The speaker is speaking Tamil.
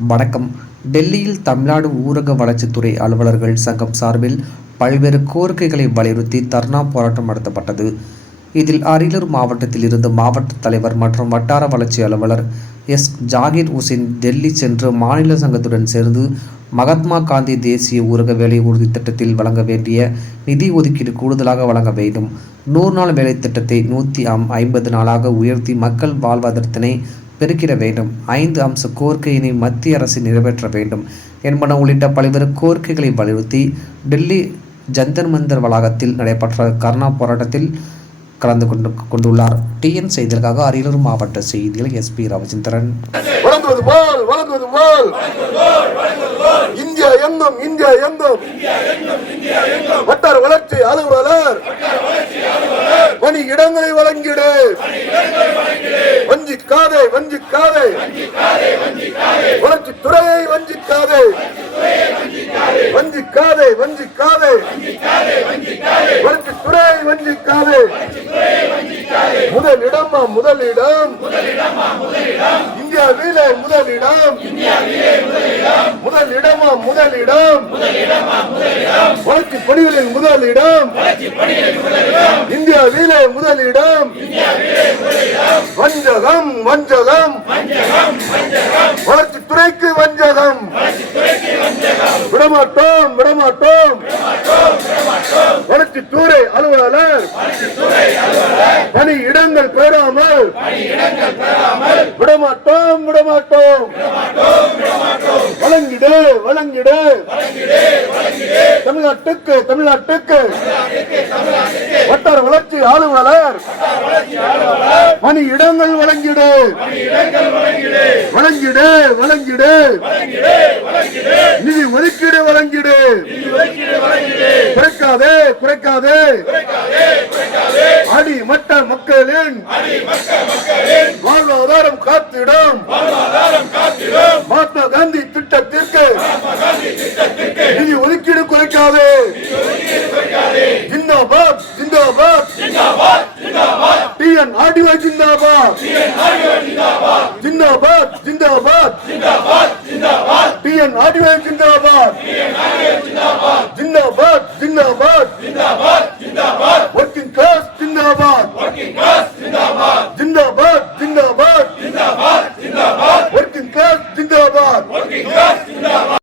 வணக்கம். டெல்லியில் தமிழ்நாடு ஊரக வளர்ச்சித்துறை அலுவலர்கள் சங்கம் சார்பில் பல்வேறு கோரிக்கைகளை வலியுறுத்தி தர்ணா போராட்டம் நடத்தப்பட்டது. இதில் அரியலூர் மாவட்டத்தில் இருந்து மாவட்ட தலைவர் மற்றும் வட்டார வளர்ச்சி அலுவலர் எஸ். ஜாகிர் உசேன் டெல்லி சென்று மாநில சங்கத்துடன் சேர்ந்து மகாத்மா காந்தி தேசிய ஊரக வேலை உறுதி திட்டத்தில் வழங்க வேண்டிய நிதி ஒதுக்கீடு கூடுதலாக வழங்க வேண்டும். நூறு நாள் வேலை திட்டத்தை நூற்றி ஐம்பது நாளாக உயர்த்தி மக்கள் வாழ்வாதாரத்தினை பெருக்கிட வேண்டும். ஐந்து அம்ச கோரிக்கையினை மத்திய அரசு நிறைவேற்ற வேண்டும். என்பன உள்ளிட்ட பல்வேறு கோரிக்கைகளை வலியுறுத்தி டெல்லி ஜந்தர் மந்தர் வளாகத்தில் நடைபெற்ற கர்ணா போராட்டத்தில் கலந்து கொண்டு கொண்டுள்ளார். டிஎன் செய்திகளுக்காக அரியலூர் மாவட்ட செய்திகள் எஸ்பி ரவிச்சந்திரன். வழங்குவது போல் வழங்குவது போல். இந்தியா எங்கும் இந்தியா எங்கும். வட்டார வளர்ச்சி அலுவலர். பணி இடங்களை வழங்கிடு. வஞ்சிக்காதே வஞ்சிக்காதே. வளர்ச்சி துறையை வஞ்சிக்காதே. வஞ்சிக்காதே வஞ்சிக்காதே. வளர்ச்சி துறையை வஞ்சிக்காதே. முதலிடமா முதலிடம். இந்தியாவிலே முதலிடம். முதலிடமா முதலிடம். வளர்ச்சி பணிகளில் முதலிடம். இந்தியாவிலே முதலிடம். வஞ்சகம் வஞ்சகம். வளர்ச்சி துறைக்கு வஞ்சகம். விடமாட்டோம் விடமாட்டோம். வளர்ச்சி துறை அலுவலர். பணி இடங்கள் பெறாமல். விடமாட்டோம் விடமாட்டோம். வழங்கிடு வழங்கிடு. தமிழ்நாட்டுக்கு தமிழ்நாட்டுக்கு. வட்டார வளர்ச்சி ஆளுநர். பணி இடங்கள் வழங்கிடு. வழங்கிடு வழங்கிடு. நிதி ஒதுக்கீடு வழங்கிடு. குறைக்காதே குறைக்காதே. பொய்க்காதே ஜிந்தாபாத் zindabad T N R T O zindabad ஜிந்தாபாத் zindabad T N R T O zindabad ஜிந்தாபாத் ஜிந்தாபாத் ஒர்க்கிங் கிளாஸ் ஜிந்தாபாத்